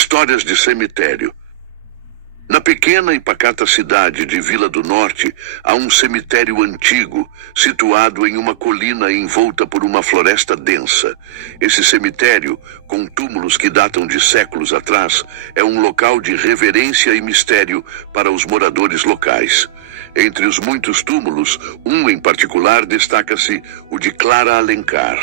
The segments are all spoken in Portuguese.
Histórias de cemitério. Na pequena e pacata cidade de Vila do Norte, há um cemitério antigo, situado em uma colina envolta por uma floresta densa. Esse cemitério, com túmulos que datam de séculos atrás, é um local de reverência e mistério para os moradores locais. Entre os muitos túmulos, um em particular destaca-se o de Clara Alencar.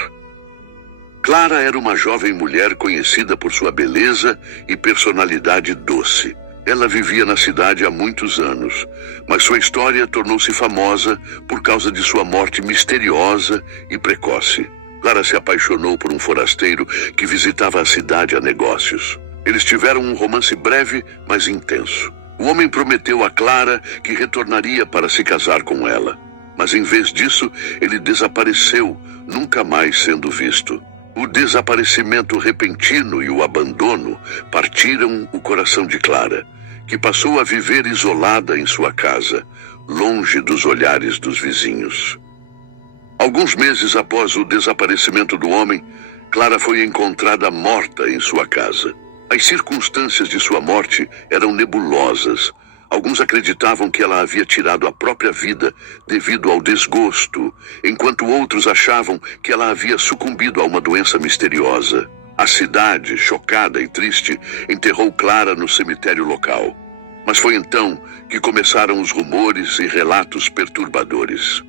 Clara era uma jovem mulher conhecida por sua beleza e personalidade doce. Ela vivia na cidade há muitos anos, mas sua história tornou-se famosa por causa de sua morte misteriosa e precoce. Clara se apaixonou por um forasteiro que visitava a cidade a negócios. Eles tiveram um romance breve, mas intenso. O homem prometeu a Clara que retornaria para se casar com ela, mas em vez disso, ele desapareceu, nunca mais sendo visto. O desaparecimento repentino e o abandono partiram o coração de Clara, que passou a viver isolada em sua casa, longe dos olhares dos vizinhos. Alguns meses após o desaparecimento do homem, Clara foi encontrada morta em sua casa. As circunstâncias de sua morte eram nebulosas. Alguns acreditavam que ela havia tirado a própria vida devido ao desgosto, enquanto outros achavam que ela havia sucumbido a uma doença misteriosa. A cidade, chocada e triste, enterrou Clara no cemitério local. Mas foi então que começaram os rumores e relatos perturbadores.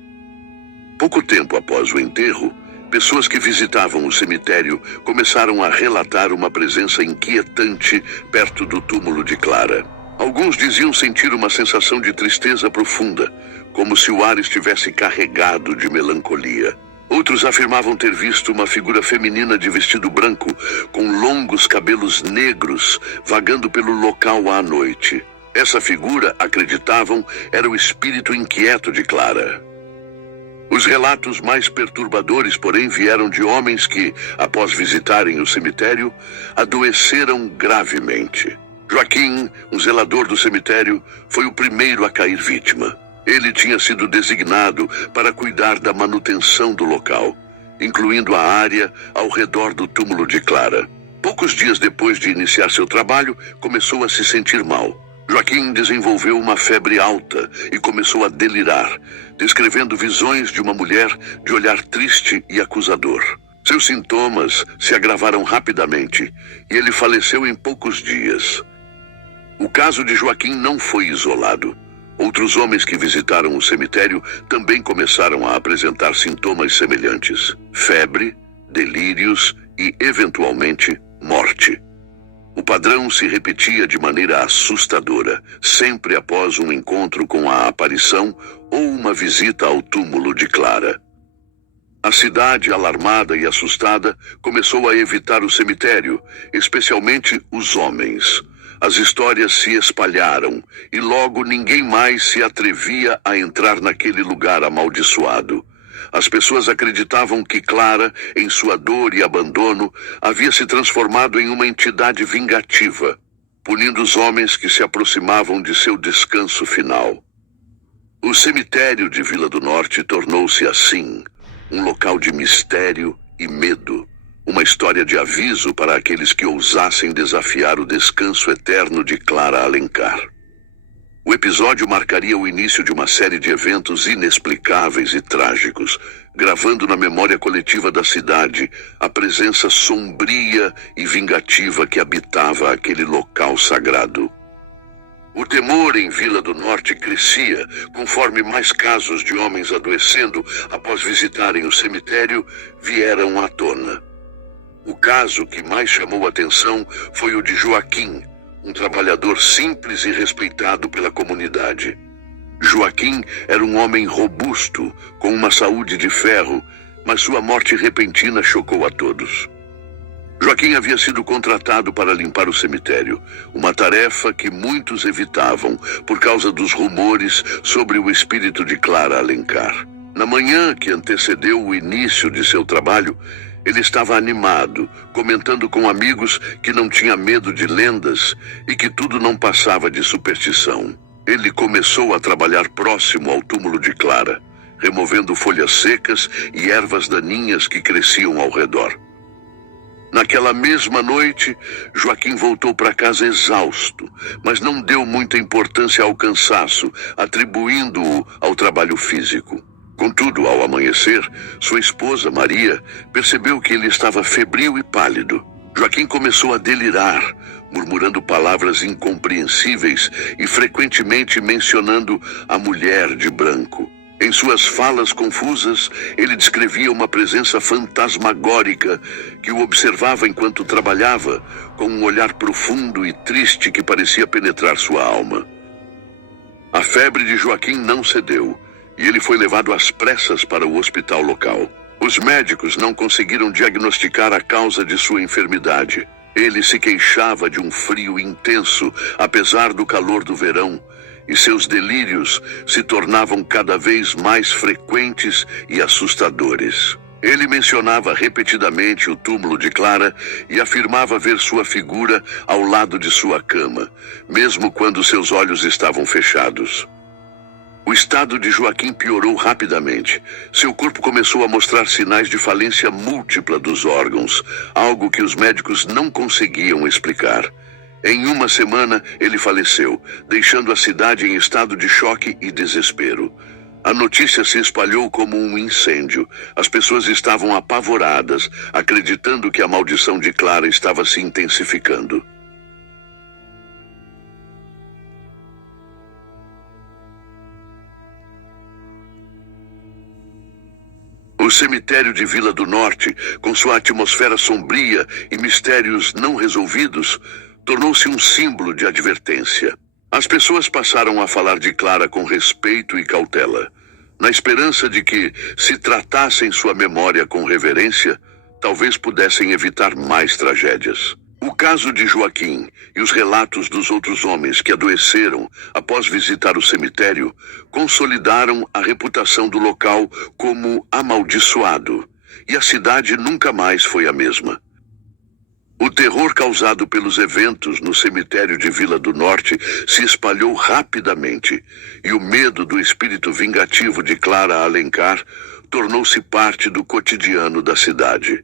Pouco tempo após o enterro, pessoas que visitavam o cemitério começaram a relatar uma presença inquietante perto do túmulo de Clara. Alguns diziam sentir uma sensação de tristeza profunda, como se o ar estivesse carregado de melancolia. Outros afirmavam ter visto uma figura feminina de vestido branco, com longos cabelos negros, vagando pelo local à noite. Essa figura, acreditavam, era o espírito inquieto de Clara. Os relatos mais perturbadores, porém, vieram de homens que, após visitarem o cemitério, adoeceram gravemente. Joaquim, um zelador do cemitério, foi o primeiro a cair vítima. Ele tinha sido designado para cuidar da manutenção do local, incluindo a área ao redor do túmulo de Clara. Poucos dias depois de iniciar seu trabalho, começou a se sentir mal. Joaquim desenvolveu uma febre alta e começou a delirar, descrevendo visões de uma mulher de olhar triste e acusador. Seus sintomas se agravaram rapidamente e ele faleceu em poucos dias. O caso de Joaquim não foi isolado. Outros homens que visitaram o cemitério também começaram a apresentar sintomas semelhantes: febre, delírios e, eventualmente, morte. O padrão se repetia de maneira assustadora, sempre após um encontro com a aparição ou uma visita ao túmulo de Clara. A cidade, alarmada e assustada, começou a evitar o cemitério, especialmente os homens. As histórias se espalharam e logo ninguém mais se atrevia a entrar naquele lugar amaldiçoado. As pessoas acreditavam que Clara, em sua dor e abandono, havia se transformado em uma entidade vingativa, punindo os homens que se aproximavam de seu descanso final. O cemitério de Vila do Norte tornou-se assim, um local de mistério e medo. Uma história de aviso para aqueles que ousassem desafiar o descanso eterno de Clara Alencar. O episódio marcaria o início de uma série de eventos inexplicáveis e trágicos, gravando na memória coletiva da cidade a presença sombria e vingativa que habitava aquele local sagrado. O temor em Vila do Norte crescia conforme mais casos de homens adoecendo após visitarem o cemitério vieram à tona. O caso que mais chamou atenção foi o de Joaquim, um trabalhador simples e respeitado pela comunidade. Joaquim era um homem robusto, com uma saúde de ferro, mas sua morte repentina chocou a todos. Joaquim havia sido contratado para limpar o cemitério, uma tarefa que muitos evitavam por causa dos rumores sobre o espírito de Clara Alencar. Na manhã que antecedeu o início de seu trabalho, ele estava animado, comentando com amigos que não tinha medo de lendas e que tudo não passava de superstição. Ele começou a trabalhar próximo ao túmulo de Clara, removendo folhas secas e ervas daninhas que cresciam ao redor. Naquela mesma noite, Joaquim voltou para casa exausto, mas não deu muita importância ao cansaço, atribuindo-o ao trabalho físico. Contudo, ao amanhecer, sua esposa, Maria, percebeu que ele estava febril e pálido. Joaquim começou a delirar, murmurando palavras incompreensíveis e frequentemente mencionando a mulher de branco. Em suas falas confusas, ele descrevia uma presença fantasmagórica que o observava enquanto trabalhava, com um olhar profundo e triste que parecia penetrar sua alma. A febre de Joaquim não cedeu, e ele foi levado às pressas para o hospital local. Os médicos não conseguiram diagnosticar a causa de sua enfermidade. Ele se queixava de um frio intenso, apesar do calor do verão, e seus delírios se tornavam cada vez mais frequentes e assustadores. Ele mencionava repetidamente o túmulo de Clara e afirmava ver sua figura ao lado de sua cama, mesmo quando seus olhos estavam fechados. O estado de Joaquim piorou rapidamente. Seu corpo começou a mostrar sinais de falência múltipla dos órgãos, algo que os médicos não conseguiam explicar. Em uma semana, ele faleceu, deixando a cidade em estado de choque e desespero. A notícia se espalhou como um incêndio. As pessoas estavam apavoradas, acreditando que a maldição de Clara estava se intensificando. O cemitério de Vila do Norte, com sua atmosfera sombria e mistérios não resolvidos, tornou-se um símbolo de advertência. As pessoas passaram a falar de Clara com respeito e cautela, na esperança de que, se tratassem sua memória com reverência, talvez pudessem evitar mais tragédias. O caso de Joaquim e os relatos dos outros homens que adoeceram após visitar o cemitério consolidaram a reputação do local como amaldiçoado, e a cidade nunca mais foi a mesma. O terror causado pelos eventos no cemitério de Vila do Norte se espalhou rapidamente, e o medo do espírito vingativo de Clara Alencar tornou-se parte do cotidiano da cidade.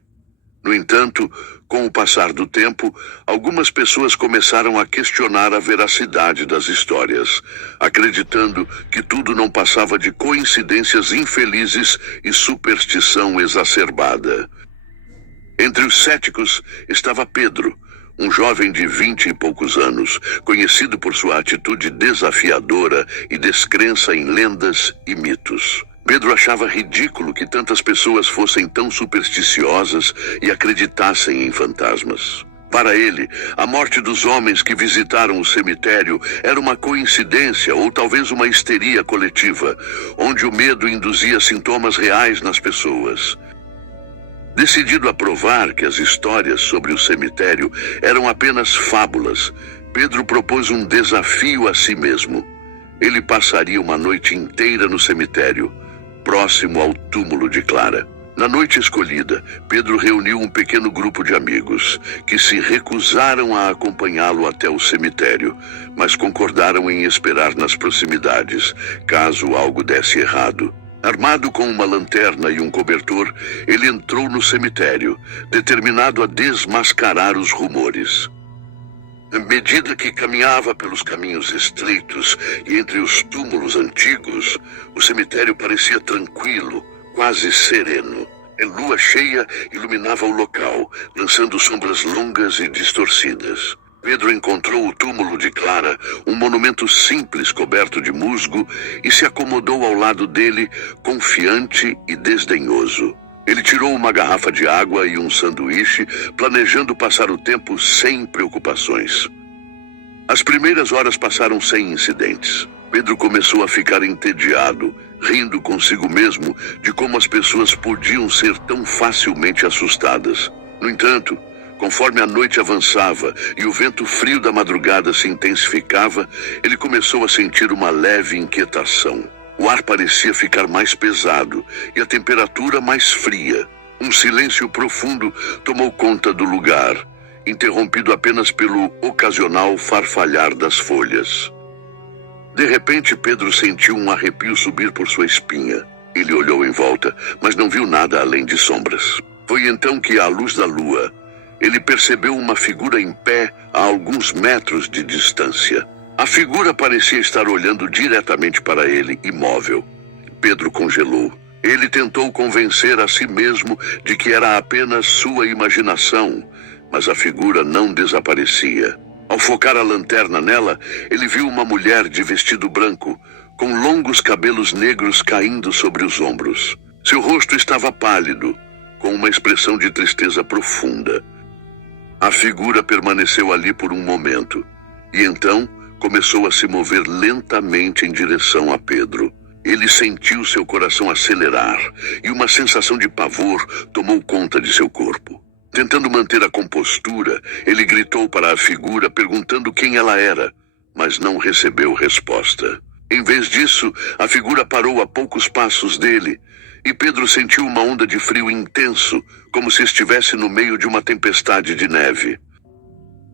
No entanto, com o passar do tempo, algumas pessoas começaram a questionar a veracidade das histórias, acreditando que tudo não passava de coincidências infelizes e superstição exacerbada. Entre os céticos estava Pedro, um jovem de 20 e poucos anos, conhecido por sua atitude desafiadora e descrença em lendas e mitos. Pedro achava ridículo que tantas pessoas fossem tão supersticiosas e acreditassem em fantasmas. Para ele, a morte dos homens que visitaram o cemitério era uma coincidência ou talvez uma histeria coletiva, onde o medo induzia sintomas reais nas pessoas. Decidido a provar que as histórias sobre o cemitério eram apenas fábulas, Pedro propôs um desafio a si mesmo. Ele passaria uma noite inteira no cemitério, próximo ao túmulo de Clara. Na noite escolhida, Pedro reuniu um pequeno grupo de amigos, que se recusaram a acompanhá-lo até o cemitério, mas concordaram em esperar nas proximidades, caso algo desse errado. Armado com uma lanterna e um cobertor, ele entrou no cemitério, determinado a desmascarar os rumores. À medida que caminhava pelos caminhos estreitos e entre os túmulos antigos, o cemitério parecia tranquilo, quase sereno. A lua cheia iluminava o local, lançando sombras longas e distorcidas. Pedro encontrou o túmulo de Clara, um monumento simples coberto de musgo, e se acomodou ao lado dele, confiante e desdenhoso. Ele tirou uma garrafa de água e um sanduíche, planejando passar o tempo sem preocupações. As primeiras horas passaram sem incidentes. Pedro começou a ficar entediado, rindo consigo mesmo de como as pessoas podiam ser tão facilmente assustadas. No entanto, conforme a noite avançava e o vento frio da madrugada se intensificava, ele começou a sentir uma leve inquietação. O ar parecia ficar mais pesado e a temperatura mais fria. Um silêncio profundo tomou conta do lugar, interrompido apenas pelo ocasional farfalhar das folhas. De repente, Pedro sentiu um arrepio subir por sua espinha. Ele olhou em volta, mas não viu nada além de sombras. Foi então que, à luz da lua, ele percebeu uma figura em pé a alguns metros de distância. A figura parecia estar olhando diretamente para ele, imóvel. Pedro congelou. Ele tentou convencer a si mesmo de que era apenas sua imaginação, mas a figura não desaparecia. Ao focar a lanterna nela, ele viu uma mulher de vestido branco, com longos cabelos negros caindo sobre os ombros. Seu rosto estava pálido, com uma expressão de tristeza profunda. A figura permaneceu ali por um momento, e então começou a se mover lentamente em direção a Pedro. Ele sentiu seu coração acelerar, e uma sensação de pavor tomou conta de seu corpo. Tentando manter a compostura, ele gritou para a figura perguntando quem ela era, mas não recebeu resposta. Em vez disso, a figura parou a poucos passos dele, e Pedro sentiu uma onda de frio intenso, como se estivesse no meio de uma tempestade de neve.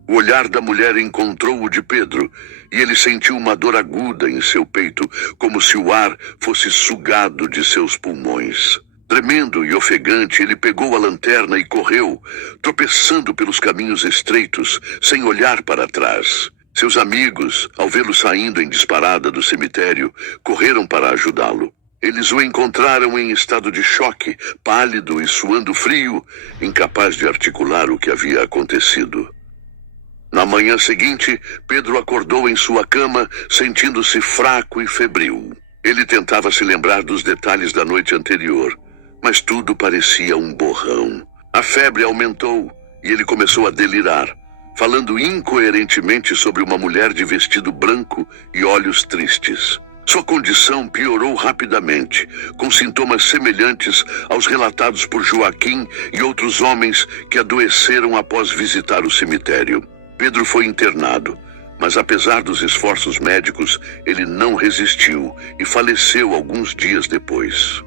O olhar da mulher encontrou o de Pedro, e ele sentiu uma dor aguda em seu peito, como se o ar fosse sugado de seus pulmões. Tremendo e ofegante, ele pegou a lanterna e correu, tropeçando pelos caminhos estreitos, sem olhar para trás. Seus amigos, ao vê-lo saindo em disparada do cemitério, correram para ajudá-lo. Eles o encontraram em estado de choque, pálido e suando frio, incapaz de articular o que havia acontecido. Na manhã seguinte, Pedro acordou em sua cama, sentindo-se fraco e febril. Ele tentava se lembrar dos detalhes da noite anterior, mas tudo parecia um borrão. A febre aumentou e ele começou a delirar, falando incoerentemente sobre uma mulher de vestido branco e olhos tristes. Sua condição piorou rapidamente, com sintomas semelhantes aos relatados por Joaquim e outros homens que adoeceram após visitar o cemitério. Pedro foi internado, mas apesar dos esforços médicos, ele não resistiu e faleceu alguns dias depois.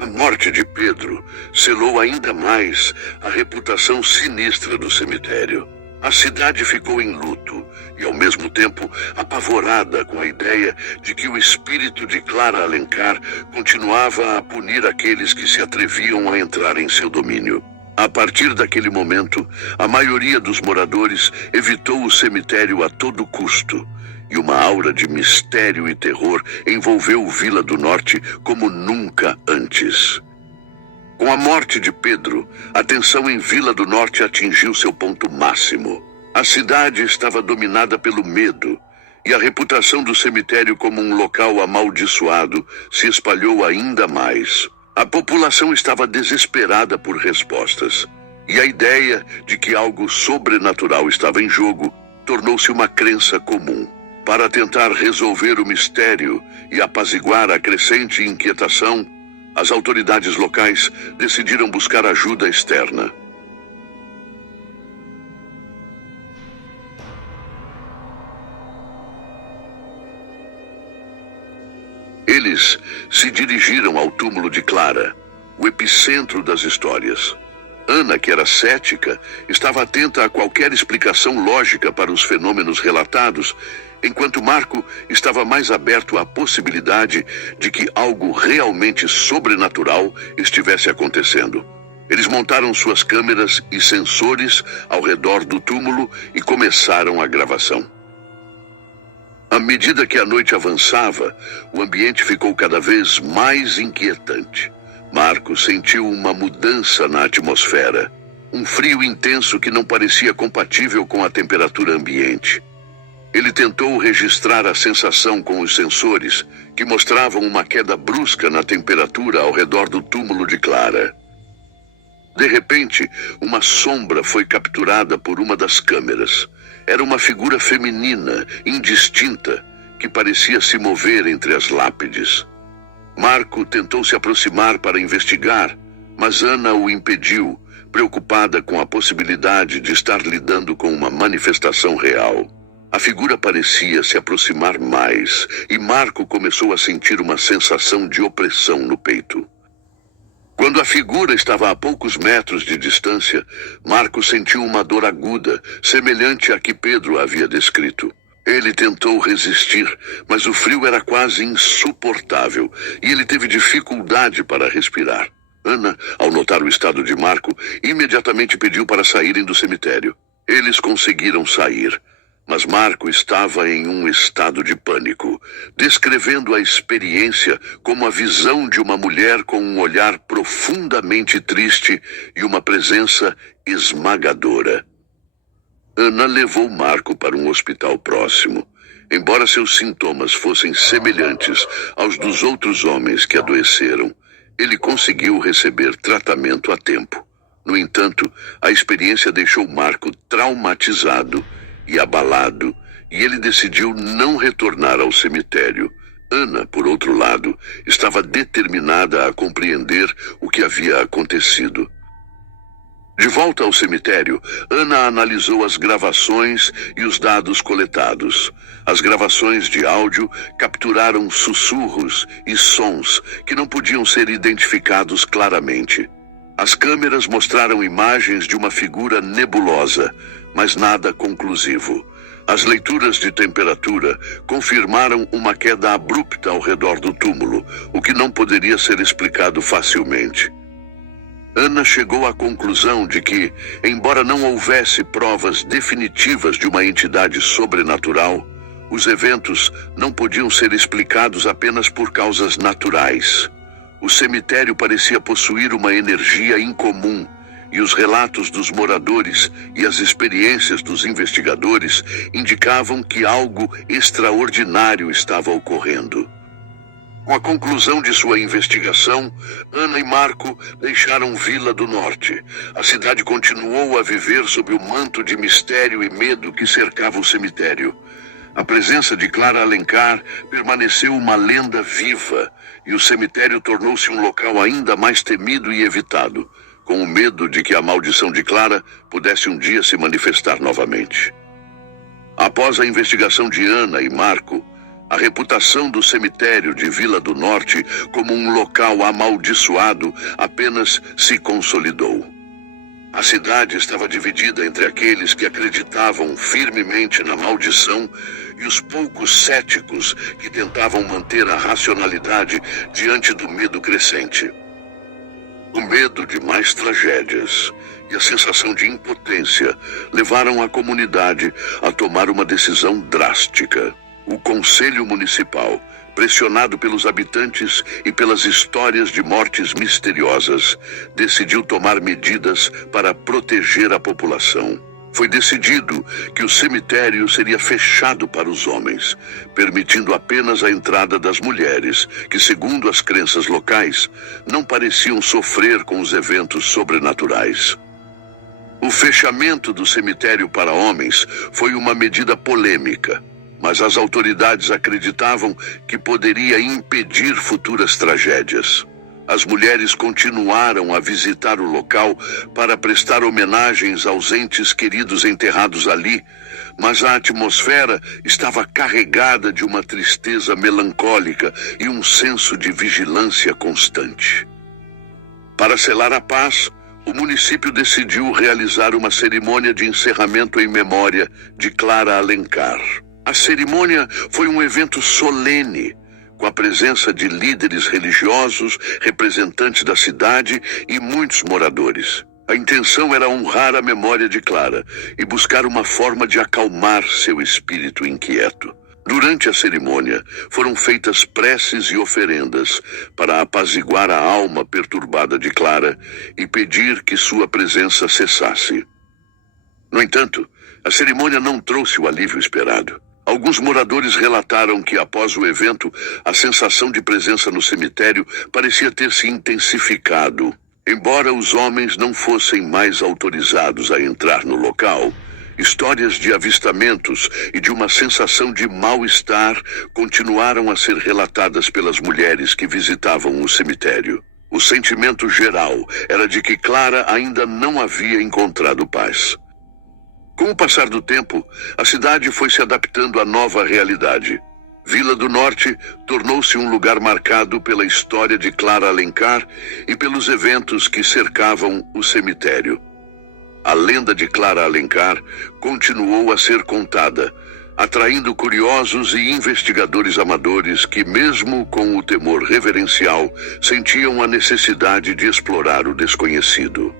A morte de Pedro selou ainda mais a reputação sinistra do cemitério. A cidade ficou em luto e, ao mesmo tempo, apavorada com a ideia de que o espírito de Clara Alencar continuava a punir aqueles que se atreviam a entrar em seu domínio. A partir daquele momento, a maioria dos moradores evitou o cemitério a todo custo, e uma aura de mistério e terror envolveu Vila do Norte como nunca antes. Com a morte de Pedro, a tensão em Vila do Norte atingiu seu ponto máximo. A cidade estava dominada pelo medo, e a reputação do cemitério como um local amaldiçoado se espalhou ainda mais. A população estava desesperada por respostas, e a ideia de que algo sobrenatural estava em jogo tornou-se uma crença comum. Para tentar resolver o mistério e apaziguar a crescente inquietação, as autoridades locais decidiram buscar ajuda externa. Eles se dirigiram ao túmulo de Clara, o epicentro das histórias. Ana, que era cética, estava atenta a qualquer explicação lógica para os fenômenos relatados, enquanto Marco estava mais aberto à possibilidade de que algo realmente sobrenatural estivesse acontecendo. Eles montaram suas câmeras e sensores ao redor do túmulo e começaram a gravação. À medida que a noite avançava, o ambiente ficou cada vez mais inquietante. Marco sentiu uma mudança na atmosfera, um frio intenso que não parecia compatível com a temperatura ambiente. Ele tentou registrar a sensação com os sensores, que mostravam uma queda brusca na temperatura ao redor do túmulo de Clara. De repente, uma sombra foi capturada por uma das câmeras. Era uma figura feminina, indistinta, que parecia se mover entre as lápides. Marco tentou se aproximar para investigar, mas Ana o impediu, preocupada com a possibilidade de estar lidando com uma manifestação real. A figura parecia se aproximar mais, e Marco começou a sentir uma sensação de opressão no peito. Quando a figura estava a poucos metros de distância, Marco sentiu uma dor aguda, semelhante à que Pedro havia descrito. Ele tentou resistir, mas o frio era quase insuportável, e ele teve dificuldade para respirar. Ana, ao notar o estado de Marco, imediatamente pediu para saírem do cemitério. Eles conseguiram sair, mas Marco estava em um estado de pânico, descrevendo a experiência como a visão de uma mulher com um olhar profundamente triste e uma presença esmagadora. Ana levou Marco para um hospital próximo. Embora seus sintomas fossem semelhantes aos dos outros homens que adoeceram, ele conseguiu receber tratamento a tempo. No entanto, a experiência deixou Marco traumatizado e abalado, e ele decidiu não retornar ao cemitério. Ana, por outro lado, estava determinada a compreender o que havia acontecido. De volta ao cemitério, Ana analisou as gravações e os dados coletados. As gravações de áudio capturaram sussurros e sons que não podiam ser identificados claramente. As câmeras mostraram imagens de uma figura nebulosa, mas nada conclusivo. As leituras de temperatura confirmaram uma queda abrupta ao redor do túmulo, o que não poderia ser explicado facilmente. Ana chegou à conclusão de que, embora não houvesse provas definitivas de uma entidade sobrenatural, os eventos não podiam ser explicados apenas por causas naturais. O cemitério parecia possuir uma energia incomum, e os relatos dos moradores e as experiências dos investigadores indicavam que algo extraordinário estava ocorrendo. Com a conclusão de sua investigação, Ana e Marco deixaram Vila do Norte. A cidade continuou a viver sob o manto de mistério e medo que cercava o cemitério. A presença de Clara Alencar permaneceu uma lenda viva, e o cemitério tornou-se um local ainda mais temido e evitado, com o medo de que a maldição de Clara pudesse um dia se manifestar novamente. Após a investigação de Ana e Marco, a reputação do cemitério de Vila do Norte como um local amaldiçoado apenas se consolidou. A cidade estava dividida entre aqueles que acreditavam firmemente na maldição e os poucos céticos que tentavam manter a racionalidade diante do medo crescente. O medo de mais tragédias e a sensação de impotência levaram a comunidade a tomar uma decisão drástica. O Conselho Municipal, pressionado pelos habitantes e pelas histórias de mortes misteriosas, decidiu tomar medidas para proteger a população. Foi decidido que o cemitério seria fechado para os homens, permitindo apenas a entrada das mulheres, que, segundo as crenças locais, não pareciam sofrer com os eventos sobrenaturais. O fechamento do cemitério para homens foi uma medida polêmica, mas as autoridades acreditavam que poderia impedir futuras tragédias. As mulheres continuaram a visitar o local para prestar homenagens aos entes queridos enterrados ali, mas a atmosfera estava carregada de uma tristeza melancólica e um senso de vigilância constante. Para selar a paz, o município decidiu realizar uma cerimônia de encerramento em memória de Clara Alencar. A cerimônia foi um evento solene, com a presença de líderes religiosos, representantes da cidade e muitos moradores. A intenção era honrar a memória de Clara e buscar uma forma de acalmar seu espírito inquieto. Durante a cerimônia, foram feitas preces e oferendas para apaziguar a alma perturbada de Clara e pedir que sua presença cessasse. No entanto, a cerimônia não trouxe o alívio esperado. Alguns moradores relataram que, após o evento, a sensação de presença no cemitério parecia ter se intensificado. Embora os homens não fossem mais autorizados a entrar no local, histórias de avistamentos e de uma sensação de mal-estar continuaram a ser relatadas pelas mulheres que visitavam o cemitério. O sentimento geral era de que Clara ainda não havia encontrado paz. Com o passar do tempo, a cidade foi se adaptando à nova realidade. Vila do Norte tornou-se um lugar marcado pela história de Clara Alencar e pelos eventos que cercavam o cemitério. A lenda de Clara Alencar continuou a ser contada, atraindo curiosos e investigadores amadores que, mesmo com o temor reverencial, sentiam a necessidade de explorar o desconhecido.